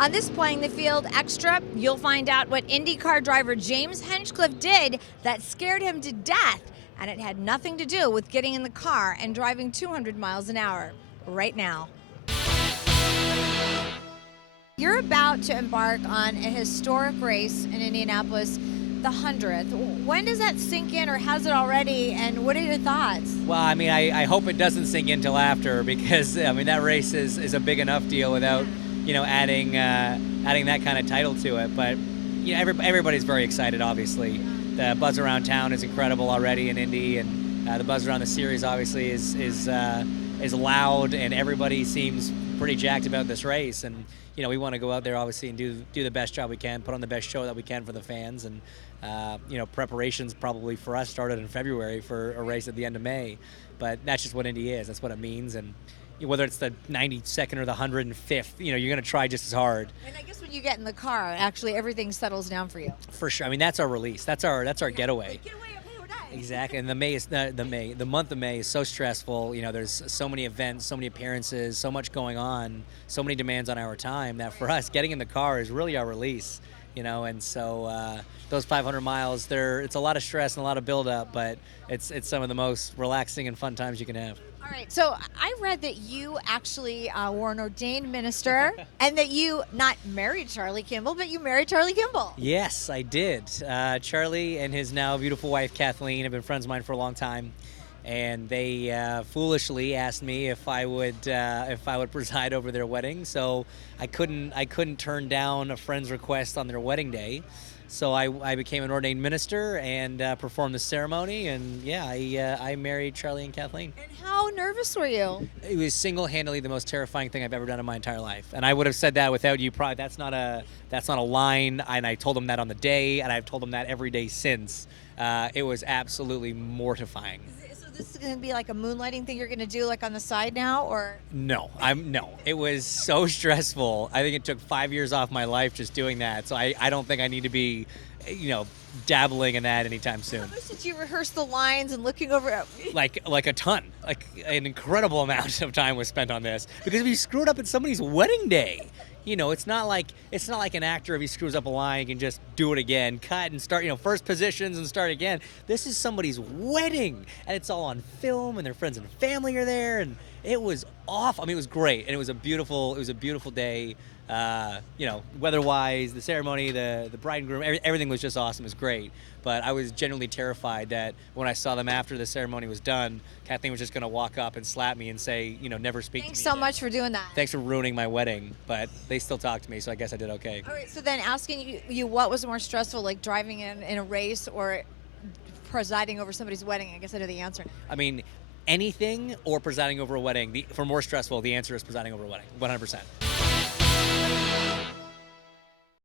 On this Playing the Field Extra, you'll find out what IndyCar driver James Hinchcliffe did that scared him to death, and it had nothing to do with getting in the car and driving 200 miles an hour. Right now. You're about to embark on a historic race in Indianapolis, the 100th. When does that sink in, or has it already, and what are your thoughts? Well, I mean, I hope it doesn't sink in till after, because I mean that race is a big enough deal without adding that kind of title to it. But everybody's very excited. Obviously, the buzz around town is incredible already in Indy, and the buzz around the series obviously is loud, and everybody seems pretty jacked about this race. And we want to go out there obviously and do the best job we can, put on the best show that we can for the fans. And preparations probably for us started in February for a race at the end of May, but that's just what Indy is. That's what it means. And whether it's the 92nd or the 105th, you're going to try just as hard. And I guess when you get in the car, actually everything settles down for you. For sure. I mean, that's our release. That's our getaway. Like, get away, okay, we're done. Exactly. And the month of May is so stressful. There's so many events, so many appearances, so much going on, so many demands on our time that for us, getting in the car is really our release. And so those 500 miles, it's a lot of stress and a lot of buildup, but it's some of the most relaxing and fun times you can have. All right, so I read that you actually were an ordained minister and that you not married Charlie Kimball, but you married Charlie Kimball. Yes, I did. Charlie and his now beautiful wife, Kathleen, have been friends of mine for a long time. And they foolishly asked me if I would preside over their wedding. So I couldn't turn down a friend's request on their wedding day. So I became an ordained minister and performed the ceremony. And I married Charlie and Kathleen. And how nervous were you? It was single-handedly the most terrifying thing I've ever done in my entire life. And I would have said that without you. Probably that's not a line. And I told them that on the day, and I've told them that every day since. It was absolutely mortifying. This is going to be like a moonlighting thing you're going to do like on the side now, or? No. It was so stressful. I think it took 5 years off my life just doing that. So I don't think I need to be, dabbling in that anytime soon. How much did you rehearse the lines and looking over at me? Like a ton. Like an incredible amount of time was spent on this, because if you screw it up at somebody's wedding day, it's not like an actor. If he screws up a line, he can just do it again, cut and start, first positions and start again. This is somebody's wedding, and it's all on film, and their friends and family are there, and it was awful. I mean, it was great, and it was a beautiful day. Weather-wise, the ceremony, the bride and groom, everything was just awesome. It was great. But I was genuinely terrified that when I saw them after the ceremony was done, Kathleen was just going to walk up and slap me and say, never speak to me. Thanks so much for doing that. Thanks for ruining my wedding. But they still talked to me, so I guess I did okay. All right, so then asking you what was more stressful, like driving in a race or presiding over somebody's wedding? I guess I know the answer. I mean, anything or presiding over a wedding. For more stressful, the answer is presiding over a wedding, 100%.